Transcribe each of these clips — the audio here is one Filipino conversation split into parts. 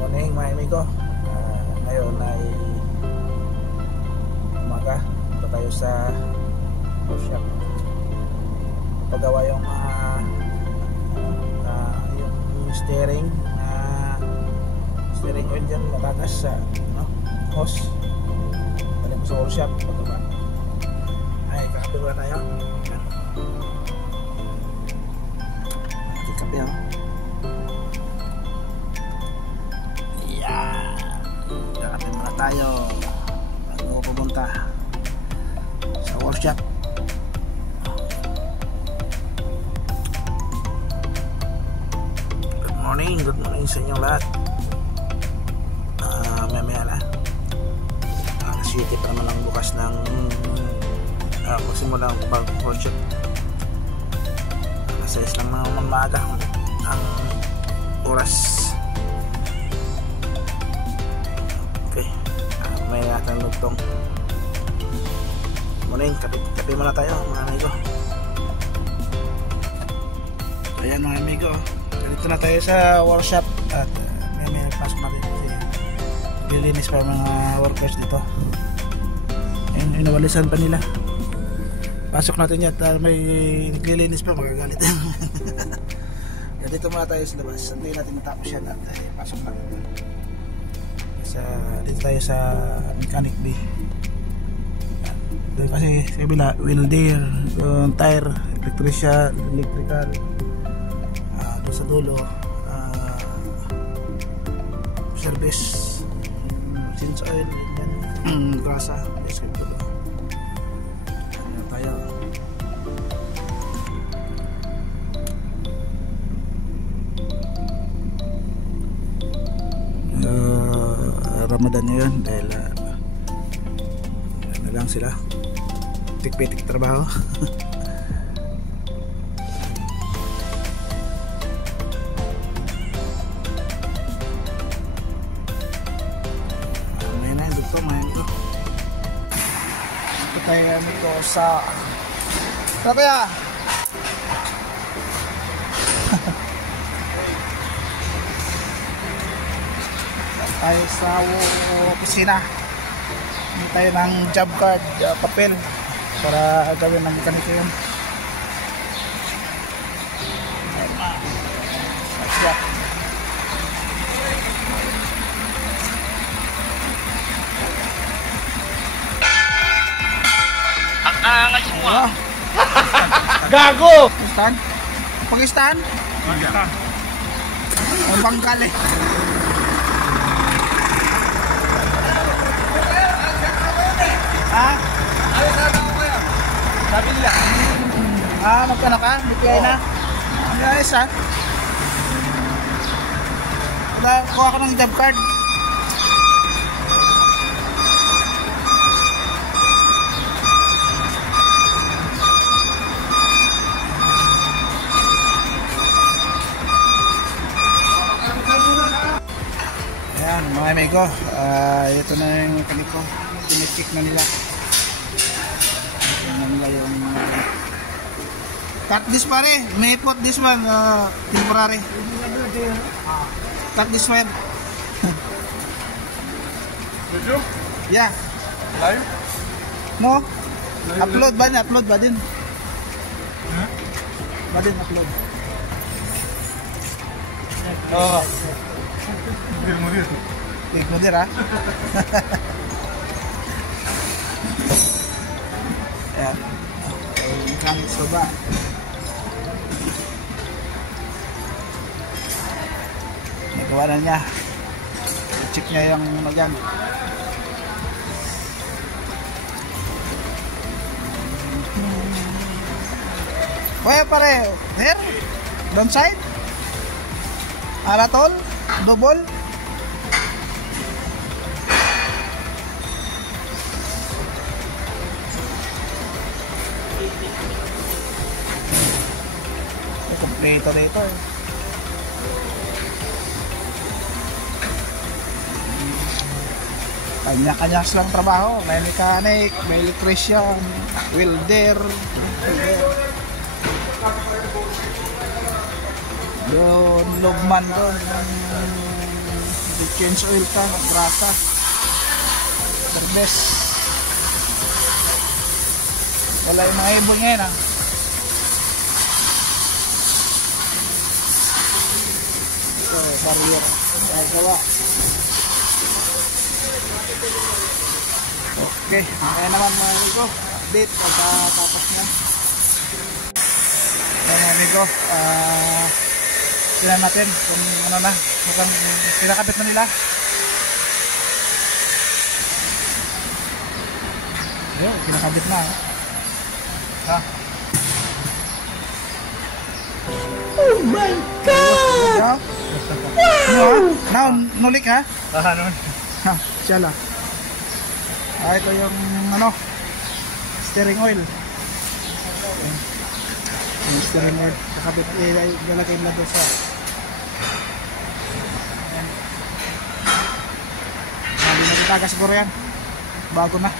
Morning mga amigo. Ngayon ay umaga. Punta tayo sa workshop. Pagawa yung steering oil dyan matagas sa hose. Balik mo sa workshop. Pagkaba ay kakapin muna tayo. Kakapin ako. Kakapin muna tayo bago pumunta sa workshop. Good morning sa inyong lahat. Mamaya na city pa naman ang bukas ng magsimula ang project. Alas 6 lang naman maaga ang oras. Okay, may natin lugtong. Morning, kape muna tayo mga amigo. Ayan mga amigo, dito na tayo sa workshop at may nagpasok natin kasi lilinis pa mga workers dito. Ayun, inawalisan pa nila. Pasok natin yan at may naglilinis pa, magagalit. Kaya dito muna tayo sa labas. Santayin natin matapos yan at pasok natin dito tayo sa mechanic bay. Doon kasi sa kabila welder, tire, electrical, sa dulo service, change oil, grasa, basket dulo. Ano tayo? Ramadan yun dahil ano lang sila, tik-pitik trabaho. Tayo nito sa Tataya. Tayo sa opisina. Hindi tayo ng job card, papel para gawin ng mekaniko yun. Angas mo ah. Gago! Pakistan? Pakistan? Pakistan. Ang bangkal eh. Ha? Sabi nila. Magkano ka? BPI na? Ang ayos ha? Kuha ka ng job card. Mga amigo, ito na yung mekaniko. Tinicheck na nila. Ito na nila yung cut this pare, may put this one temporary. Cut this one. Video? Yeah. Live? No? Upload ba niya? Upload ba din? Ba din upload? Oo. Tig mo dir ha. Ayan. Mechanic sa ba. Nagawa na niya. I-check niya yung dyan. Kaya pare, here? Downside? Alatol? Double? Kompleto dito eh. Kanya-kanya silang trabaho. May mechanic, may electrician, welder. Yung logman doon, change oil ka, grasa, service. Wala yung mga ibon ngayon ah. So, barrier gawa. Okay, kaya naman mga amigo, update pagkatapos niyan. Mga amigo, tingnan natin kung ano na, mukhang pinakabit na nila. Ayun, pinakabit na ha. Oh my God! Wow! Now, nulik ha? Ano? Ha, siya lang. Ito yung ano, steering oil. Yung steering oil, kakabit, lalagay na doon sa sabi na itaga siguro yan, bago na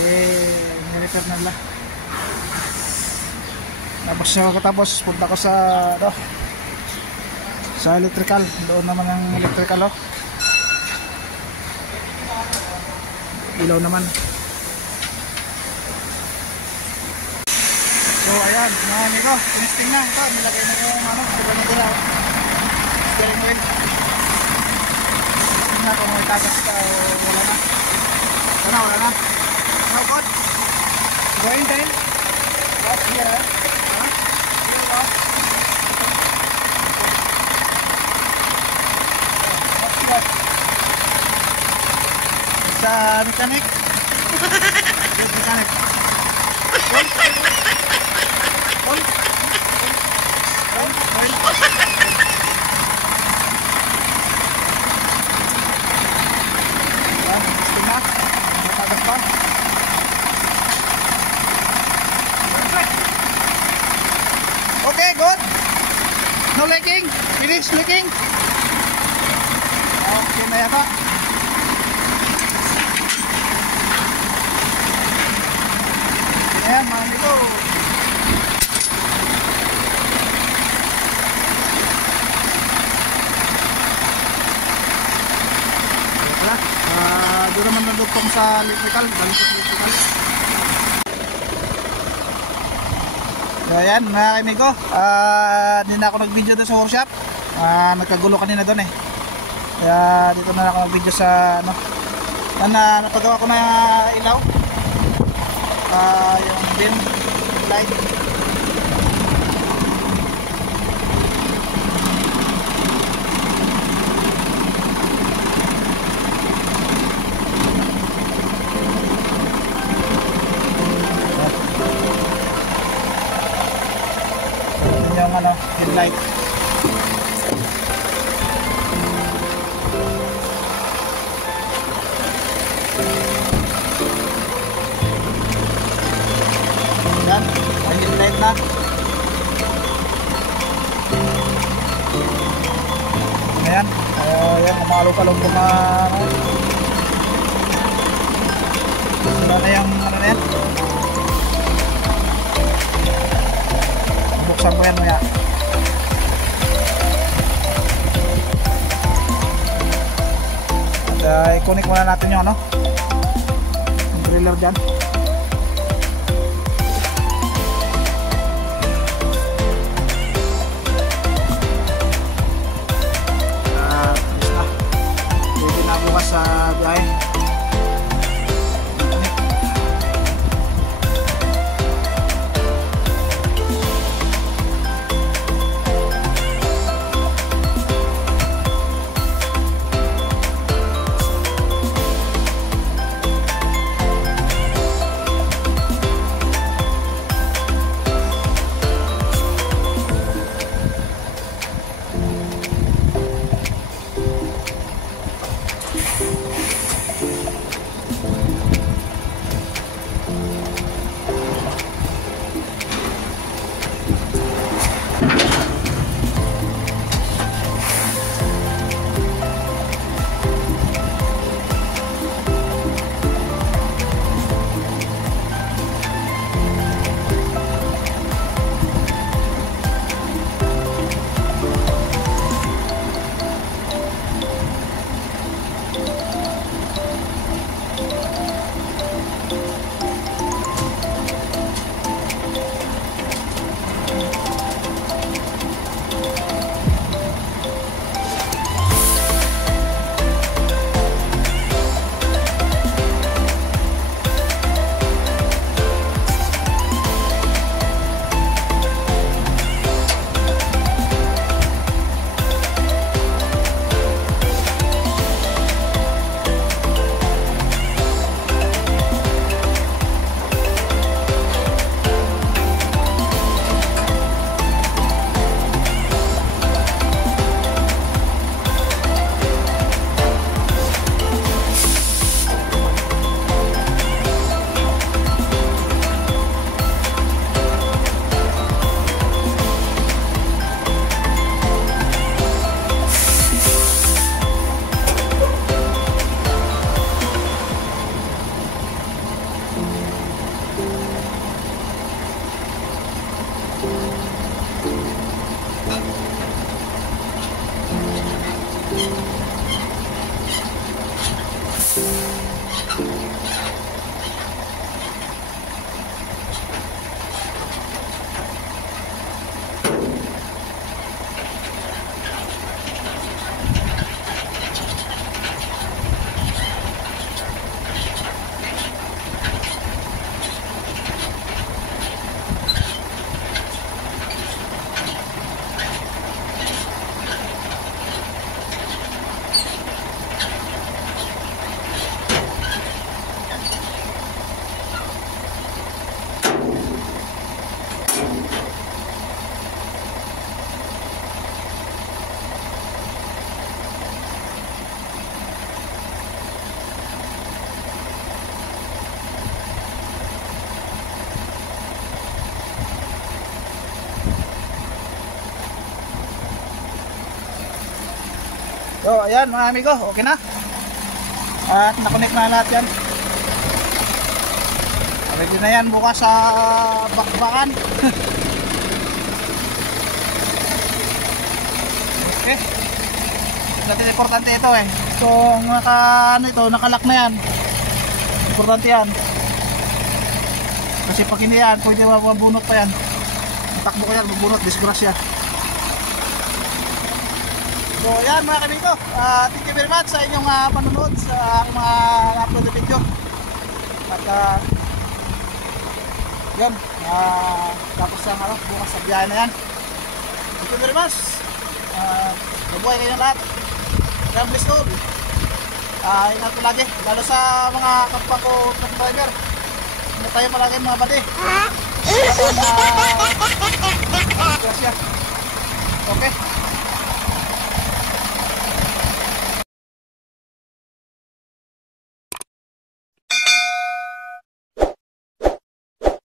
nirepair na nila. Tapos punta ko sa ano, sa electrical, doon naman ang electrical oh. Ilaw naman. So ayan, mga amigo, testing na ito, nilagay na yung ano, diba na dila steering wheel. Testing na kung may tagas ka o wala na. Wala na. No good? Going then? What's here? Huh? Here go. What's that? Sa mechanic? Yes, mechanic. Oil? Okay, good. No leaking? Finish leaking? Okay na yata. Ayan mga amigo. Doon naman nalutong sa electrical, electrical. So ayan mga amigo, hindi na ako nag-video doon sa workshop. Nagkagulo kanina doon eh. Kaya dito na ako nag-video sa ano, napagawa ko na ilaw, yung dim light. Yung ano, headlight. Yan, may headlight na. Ayan, yan, umalong-palong na ano. Sila na yung ano na yan. Buksan ko yan maya. At i-connect muna natin yung ano, yung trailer dyan. Pwede na bukas sa biyahe. So ayan mga amigo, okay na. At nakonect na lahat yan. Ready na yan bukas sa bakbakan. Okay. Natin importante ito eh. So nakalak na yan. Importante yan. Kasi pag hindi yan, pwede mabunot pa yan. Takbo ko yan, mabunot, disgrasya. So yan mga kamigo, thank you very much sa inyong panonood sa aking mga upload na video. At yan, tapos ang bukas sa biyahe na yan. Thank you very much. Mabuhay kayong lahat. God bless you. Ingat ko lagi, lalo sa mga kapwa ko truck driver. Ingat tayo palagi mga bati.